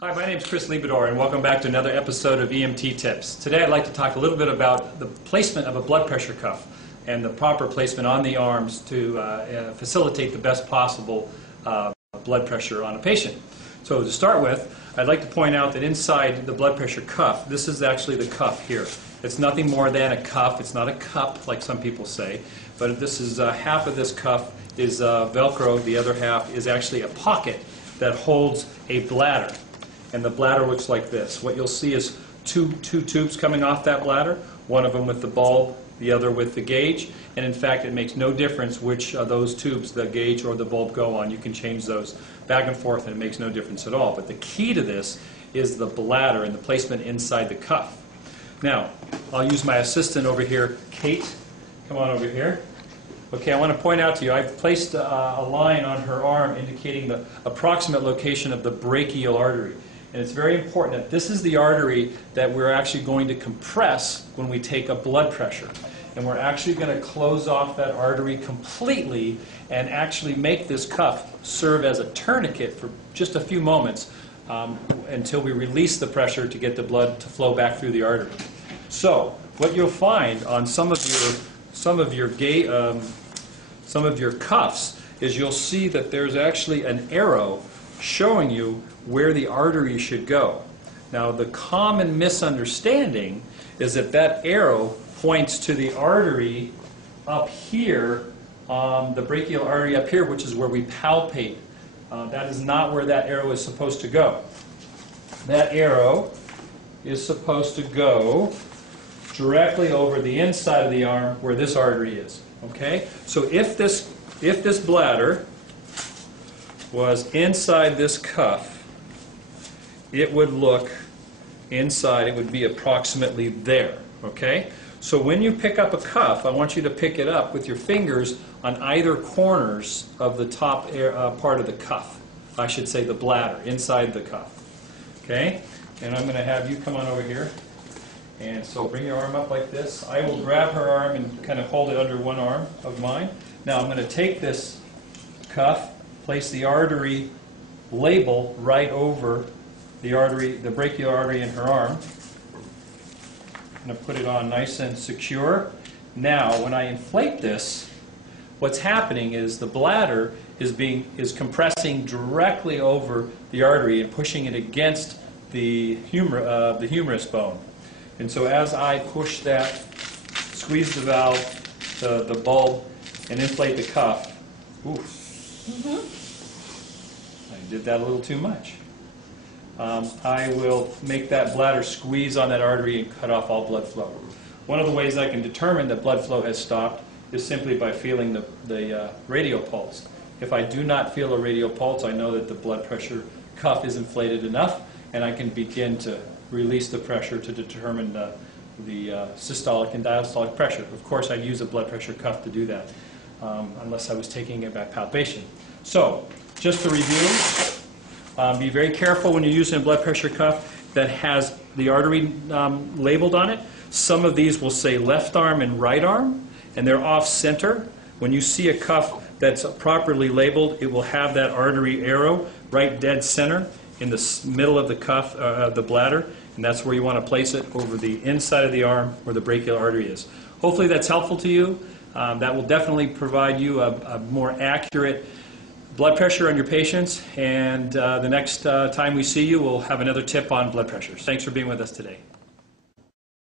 Hi, my name is Chris Liebador, and welcome back to another episode of EMT Tips. Today I'd like to talk a little bit about the placement of a blood pressure cuff and the proper placement on the arms to facilitate the best possible blood pressure on a patient. So to start with, I'd like to point out that inside the blood pressure cuff, this is actually the cuff here. It's nothing more than a cuff. It's not a cup like some people say, but this is half of this cuff is Velcro. The other half is actually a pocket that holds a bladder. And the bladder looks like this. What you'll see is two tubes coming off that bladder, one of them with the bulb, the other with the gauge. And in fact, it makes no difference which of those tubes, the gauge or the bulb, go on. You can change those back and forth, and it makes no difference at all. But the key to this is the bladder and the placement inside the cuff. Now, I'll use my assistant over here, Kate. Come on over here. Okay, I want to point out to you, I've placed a line on her arm indicating the approximate location of the brachial artery. And it's very important that this is the artery that we're actually going to compress when we take a blood pressure. And we're actually going to close off that artery completely and actually make this cuff serve as a tourniquet for just a few moments until we release the pressure to get the blood to flow back through the artery. So what you'll find on some of your cuffs is you'll see that there's actually an arrow showing you where the artery should go. Now, the common misunderstanding is that that arrow points to the artery up here, the brachial artery up here, which is where we palpate. That is not where that arrow is supposed to go. That arrow is supposed to go directly over the inside of the arm where this artery is. Okay? So if this bladder was inside this cuff, it would look inside, it would be approximately there. Okay? So when you pick up a cuff, I want you to pick it up with your fingers on either corners of the top part of the cuff. I should say the bladder, inside the cuff. Okay? And I'm going to have you come on over here. And so bring your arm up like this. I will grab her arm and kind of hold it under one arm of mine. Now I'm going to take this cuff, place the artery label right over the artery, the brachial artery in her arm. I'm going to put it on nice and secure. Now when I inflate this, what's happening is the bladder is compressing directly over the artery and pushing it against the humerus bone. And so as I push that, squeeze the valve, the bulb, and inflate the cuff, I did that a little too much. I will make that bladder squeeze on that artery and cut off all blood flow. One of the ways I can determine that blood flow has stopped is simply by feeling the radial pulse. If I do not feel a radial pulse, I know that the blood pressure cuff is inflated enough, and I can begin to release the pressure to determine the systolic and diastolic pressure. Of course, I'd use a blood pressure cuff to do that, unless I was taking it by palpation. So, just to review, be very careful when you're using a blood pressure cuff that has the artery labeled on it. Some of these will say left arm and right arm, and they're off-center. When you see a cuff that's properly labeled, it will have that artery arrow right dead center in the middle of the cuff, the bladder, and that's where you want to place it, over the inside of the arm where the brachial artery is. Hopefully that's helpful to you. That will definitely provide you a more accurate blood pressure on your patients, and the next time we see you, we'll have another tip on blood pressures. Thanks for being with us today.